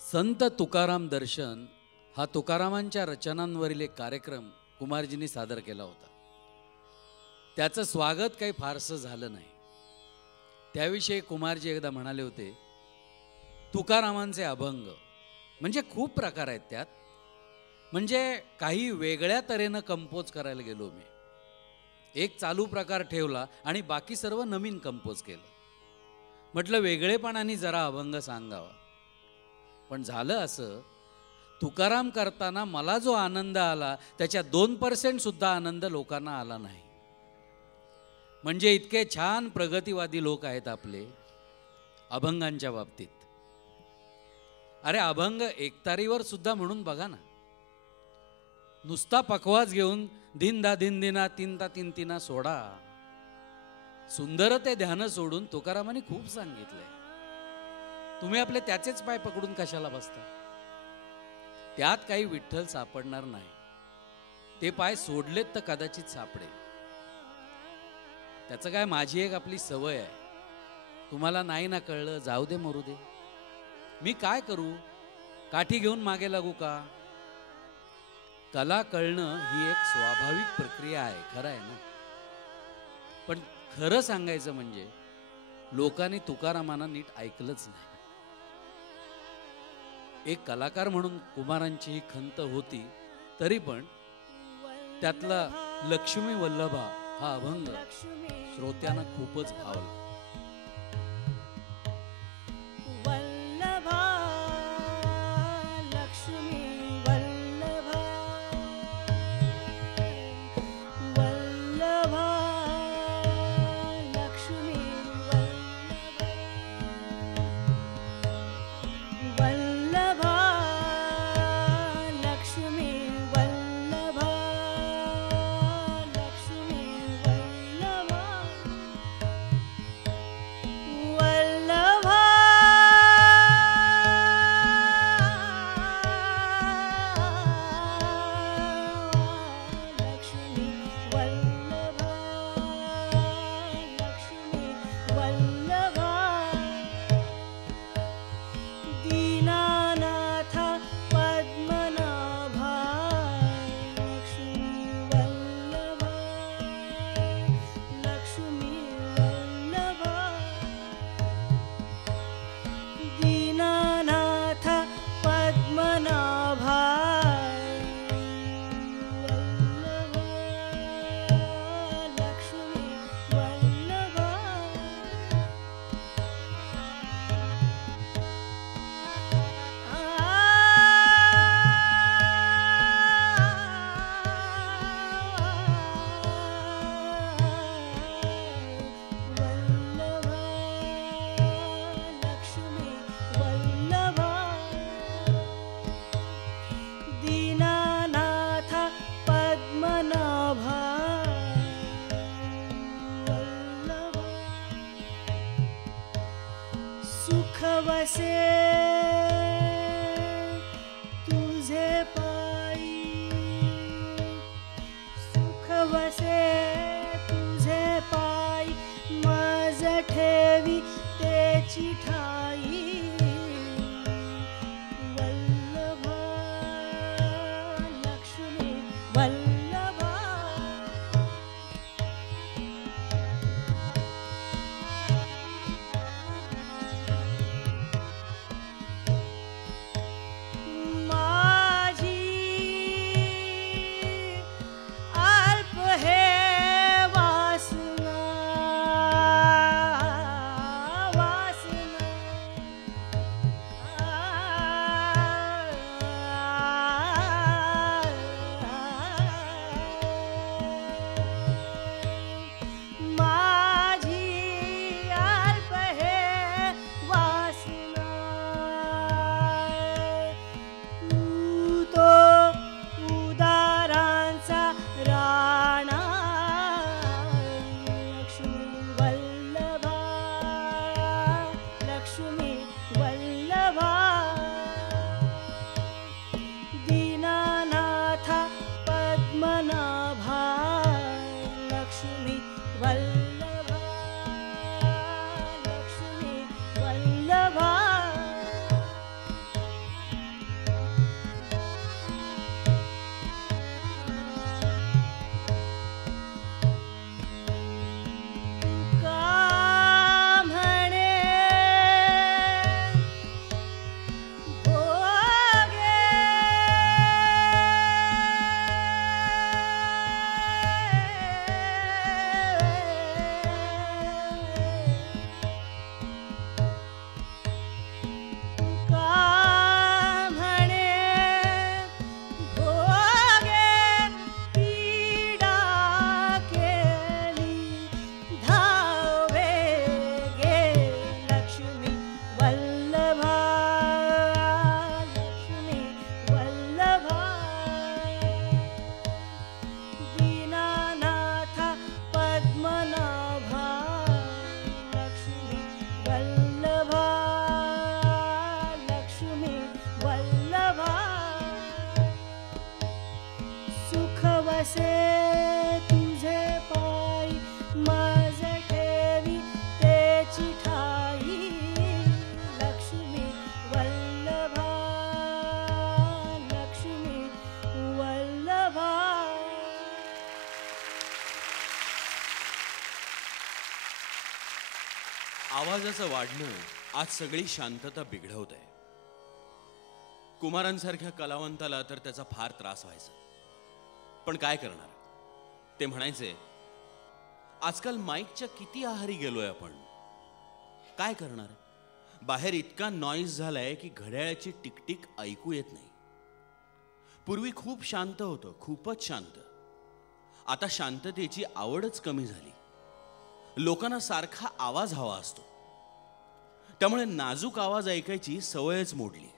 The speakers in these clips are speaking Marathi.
संत तुकाराम दर्शन हा तुकारामांच्या रचनांवरील एक कार्यक्रम कुमारजींनी सादर केला होता। त्याचं स्वागत काही फारसं झालं नाही। त्याविषयी कुमारजी एकदा म्हणाले होते, तुकारामांचे अभंग म्हणजे खूप प्रकार आहेत त्यात, म्हणजे काही वेगळ्या तऱ्हेनं कंपोज करायला गेलो मी। एक चालू प्रकार ठेवला आणि बाकी सर्व नवीन कंपोज केलं। म्हटलं वेगळेपणाने जरा अभंग सांगावा। पण झालं असं, तुकाराम करताना मला जो आनंद आला त्याच्या 2% सुद्धा आनंद लोकांना आला नाही। म्हणजे इतके छान प्रगतिवादी लोक आहेत आपले अभंगांच्या बाबतीत। अरे अभंग एकतारीवर सुद्धा म्हणून बघा ना, नुसता पखवाज घेऊन दिन दा दिन दिना तीन ता तीन तिना सोडा, सुंदर ते ध्यान सोडून तुकारामांनी खूप सांगितलंय। तुम्ही आपले त्याचेच पाय पकडून कशाला बसता? त्यात काही विठ्ठल सापडणार नाही। ते पाय सोडलेत तर कदाचित सापडेल। त्याचं काय, माझी एक आपली सवय आहे, तुम्हाला नाही ना कळलं जाऊ दे मरू दे, मी काय करू, काठी घेऊन मागे लागू का? कला कळणं ही एक स्वाभाविक प्रक्रिया आहे, खरं आहे ना। पण खरं सांगायचं म्हणजे लोकांनी तुकारामांना नीट ऐकलंच नाही। एक कलाकार म्हणून कुमारांची ही खंत होती, तरी पण त्यातला लक्ष्मी वल्लभा हा अभंग श्रोत्यांना खूपच भावला। वसे तुझे पायी, सुख वसे तुझे पायी, मज ठेवी तेची ठाई, वल्लभा लक्ष्मी वल्लभा। माझी अल्प हे आवाजाचं वाढणं आज सगळी शांतता बिघडवत आहे. कुमारांसारख्या कलावंताला तर त्याचा फार त्रास व्हायचा. पण काय करणार? ते म्हणायचे, आजकाल माईकच्या किती आहारी गेलोय आपण. काय करणार? बाहेर इतका नॉईज झालाय की घड्याळाची टिकटिक ऐकू येत नाही. पूर्वी खूप शांत होतं, खूपच शांत. आता शांततेची आवडच कमी झाली. लोकांना सारखा आवाज हवा असतो. त्यामुळे नाजूक आवाज ऐकायची सवयच मोडली.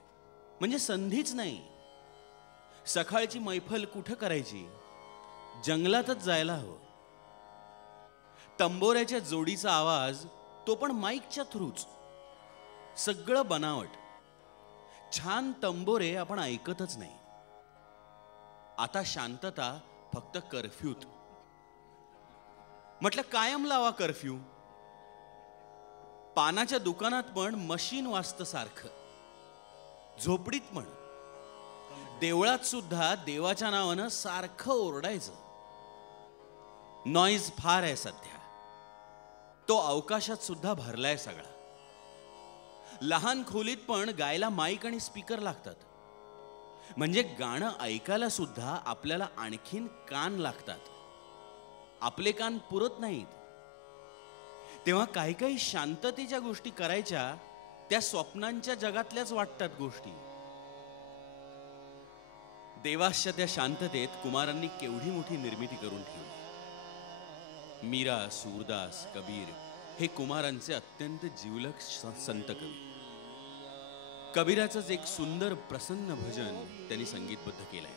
म्हणजे संधीच नाही. सकाळची मैफल कुठं करायची? जंगलातच जायला हवं. तंबोऱ्याच्या जोडीचा आवाज, तो पण माईकच्या थ्रूच. सगळं बनावट. छान तंबोरे आपण ऐकतच नाही. आता शांतता फक्त कर्फ्यूत. म्हटलं कायम लावा कर्फ्यू. पानाच्या दुकानात पण मशीन वाजतं सारखं. झोपडीत पण, देवळात सुद्धा देवाच्या नावानं सारखं ओरडायचं. नॉईज फार आहे सध्या. तो अवकाशात सुद्धा भरलाय सगळा. लहान खोलीत पण गायला माईक आणि स्पीकर लागतात. म्हणजे गाणं ऐकायला सुद्धा आपल्याला आणखीन कान लागतात. आपले कान पुरत नाहीत. तेव्हा काही काही शांततेच्या गोष्टी करायच्या, त्या स्वप्नांच्या जगातल्याच वाटतात गोष्टी. देवाच्या त्या शांततेत कुमारांनी केवढी मोठी निर्मिती करून ठेवली. मीरा, सूरदास, कबीर हे कुमारांचे अत्यंत जिवलग संत कवी. कबीराचंच एक सुंदर प्रसन्न भजन त्यांनी संगीतबद्ध केलंय.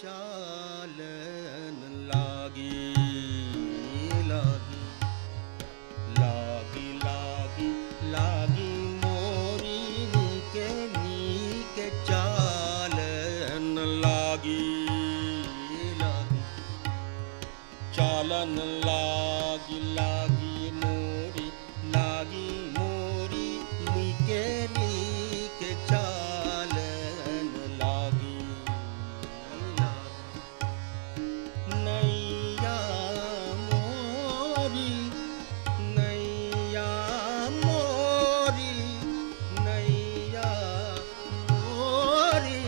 चालन लागी लागी लागी लागी लागी मोरी नीके चालन लागी लागी चालन लागी लागी मोरी लागी मोरी नीके चालन लागी नैया मोरी नैया मोरी नैया मोरी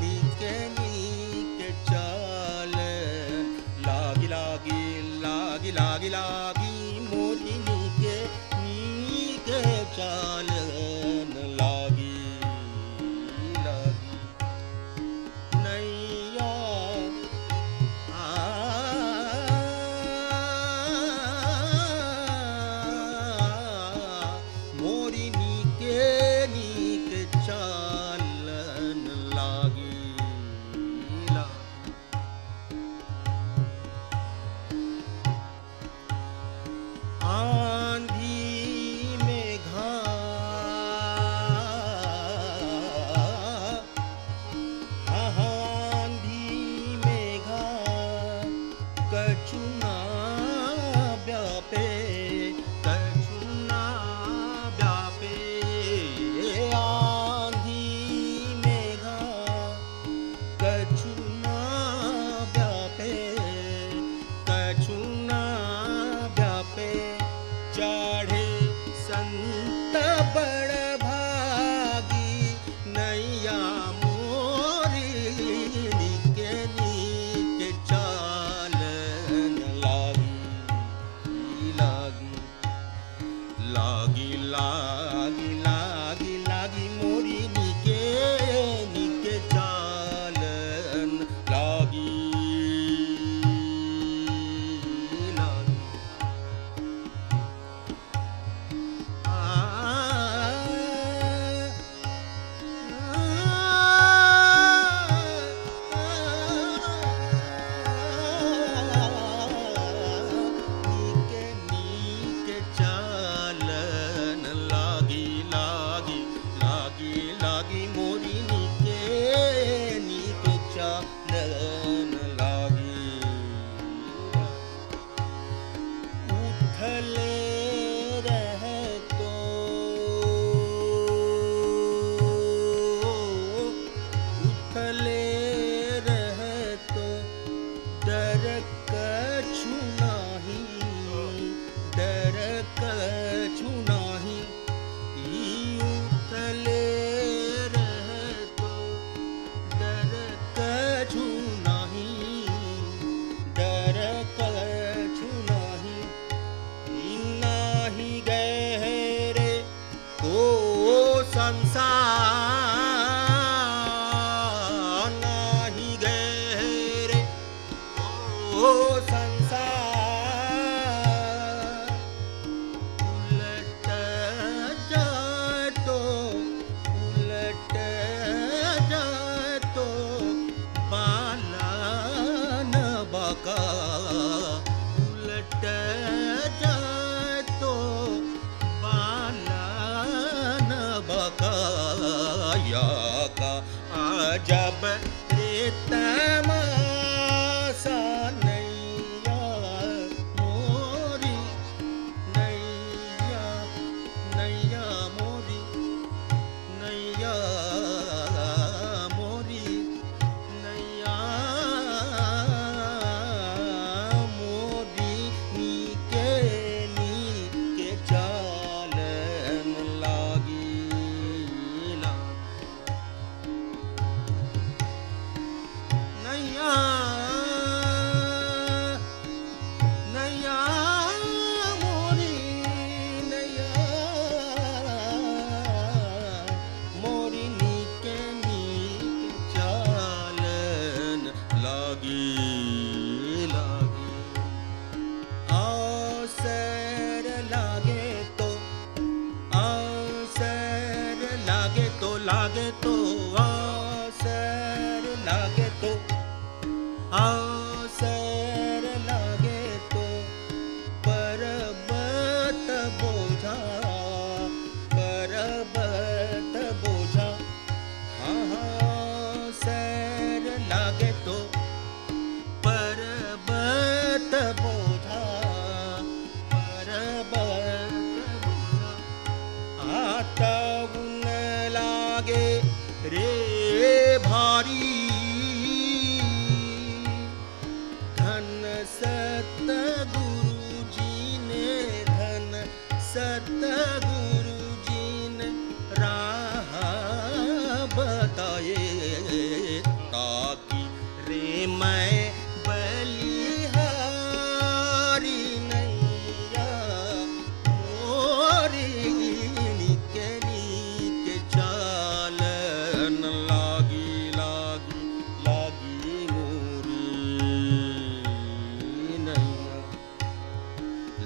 नीके चालन लागी लागी लागी लागी लागी मोरी नीके चालन लागी लागी नैया मोरी नीके चालन लागी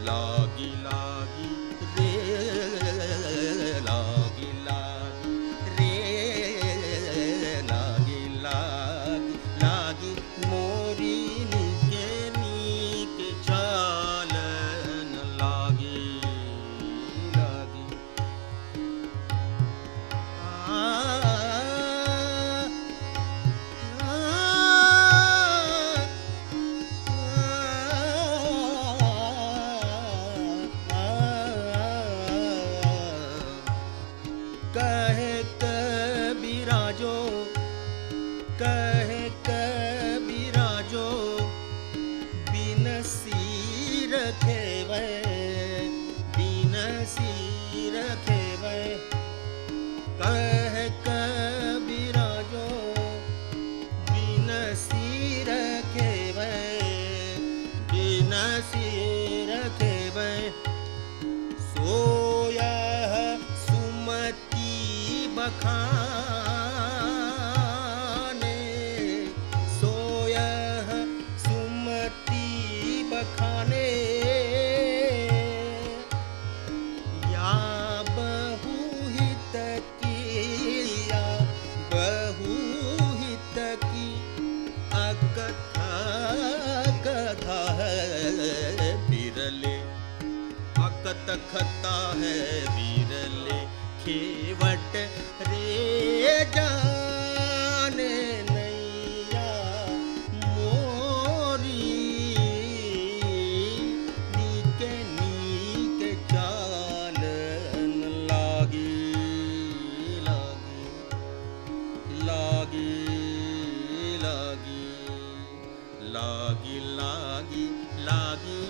लागी लागी रे लागी लागी रे लागी लागी लागी मोरी नीके नीके चालन लागी लागी कहे कबीरा जो कहे कबीरा जो बिन सिर खेवे बिन सिर खेवे कहे कबीरा जो बिन सिर खेवे बिन सिर खेवे सोया सुमति बखाने सोया सुमति बखाने या बहुहित की या बहुहित की अकथा कथा है बिरले अकत कथा है बिरले खेवट रे जाने नैया मोरी नीके नीके चालन लागी लागी लागी लागी लागी लागी लागी